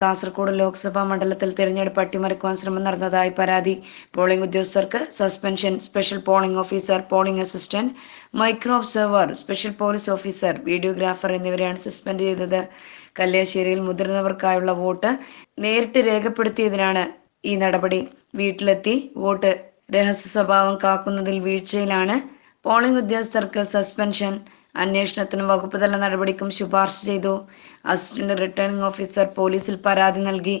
കാസർഗോഡ് ലോക്സഭാ മണ്ഡലത്തിൽ തിരഞ്ഞെടുപ്പ് അട്ടിമറിക്കുവാൻ ശ്രമം നടന്നതായി പരാതി. പോളിംഗ് ഉദ്യോഗസ്ഥർക്ക് suspension special polling officer polling assistant micro observer special police officer videographer എന്നിവരെയാണ് സസ്പെൻഡ് ചെയ്തത്. കല്യാശ്ശേരിയിൽ മുതിർന്നവർക്കായുള്ള വോട്ട് നേരിട്ട് രേഖപ്പെടുത്തിയതിനാണ് ഈ നടപടി. വീട്ടിലെത്തി വോട്ട് രഹസ്യ സ്വഭാവം കാക്കുന്നതിൽ വീഴ്ചയിലാണ് പോളിംഗ് ഉദ്യോഗസ്ഥർക്ക് സസ്പെൻഷൻ അന്വേഷണത്തിനും വകുപ്പ് തല നടപടിക്കും ശുപാർശ ചെയ്തു. അസിസ്റ്റന്റ് റിട്ടേണിംഗ് ഓഫീസർ പോലീസിൽ പരാതി നൽകി.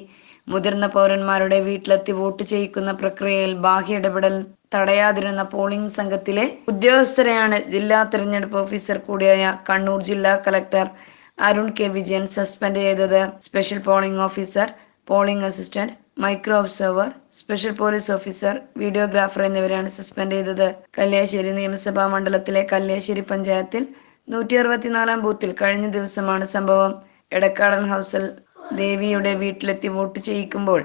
മുതിർന്ന പൗരന്മാരുടെ വീട്ടിലെത്തി വോട്ട് ചെയ്യിക്കുന്ന പ്രക്രിയയിൽ ബാഹ്യ ഇടപെടൽ തടയാതിരുന്ന പോളിംഗ് സംഘത്തിലെ ഉദ്യോഗസ്ഥരെയാണ് ജില്ലാ തിരഞ്ഞെടുപ്പ് ഓഫീസർ കൂടിയായ കണ്ണൂർ ജില്ലാ collector Arun K Vijayan suspend ചെയ്തത്. Special polling officer polling assistant micro observer special police officer videographer എന്നിവരെയാണ് സസ്പെൻഡ് ചെയ്തത്. കല്യാശ്ശേരി നിയമസഭാ മണ്ഡലത്തിലെ കല്യാശ്ശേരി പഞ്ചായത്തിൽ നൂറ്റി അറുപത്തിനാലാം ബൂത്തിൽ കഴിഞ്ഞ ദിവസമാണ് സംഭവം. എടക്കാടൻ ഹൗസിൽ ദേവിയുടെ വീട്ടിലെത്തി വോട്ട് ചെയ്യിക്കുമ്പോൾ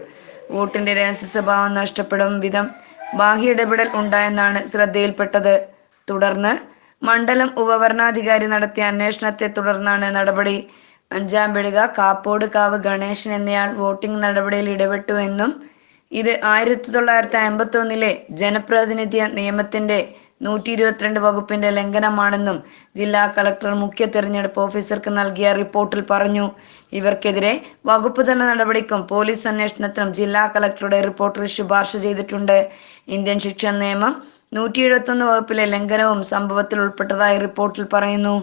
വോട്ടിന്റെ രഹസ്യ സ്വഭാവം നഷ്ടപ്പെടും വിധം ബാഹ്യ ഇടപെടൽ ഉണ്ടായെന്നാണ് ശ്രദ്ധയിൽപ്പെട്ടത്. തുടർന്ന് മണ്ഡലം ഉപവരണാധികാരി നടത്തിയ അന്വേഷണത്തെ തുടർന്നാണ് നടപടി. അഞ്ചാം പിടിക കാപ്പോട് കാവ് ഗണേശൻ എന്നയാൾ വോട്ടിംഗ് നടപടിയിൽ ഇടപെട്ടു എന്നും ഇത് ആയിരത്തി തൊള്ളായിരത്തി അമ്പത്തി ഒന്നിലെ ജനപ്രാതിനിധ്യ നിയമത്തിന്റെ നൂറ്റി ഇരുപത്തിരണ്ട് വകുപ്പിന്റെ ലംഘനമാണെന്നും ജില്ലാ കളക്ടർ മുഖ്യ തെരഞ്ഞെടുപ്പ് ഓഫീസർക്ക് നൽകിയ റിപ്പോർട്ടിൽ പറഞ്ഞു. ഇവർക്കെതിരെ വകുപ്പ് തല നടപടിക്കും പോലീസ് അന്വേഷണത്തിനും ജില്ലാ കളക്ടറുടെ റിപ്പോർട്ടിൽ ശുപാർശ ചെയ്തിട്ടുണ്ട്. ഇന്ത്യൻ ശിക്ഷാ നിയമം നൂറ്റി എഴുപത്തി വകുപ്പിലെ ലംഘനവും സംഭവത്തിൽ ഉൾപ്പെട്ടതായി റിപ്പോർട്ടിൽ പറയുന്നു.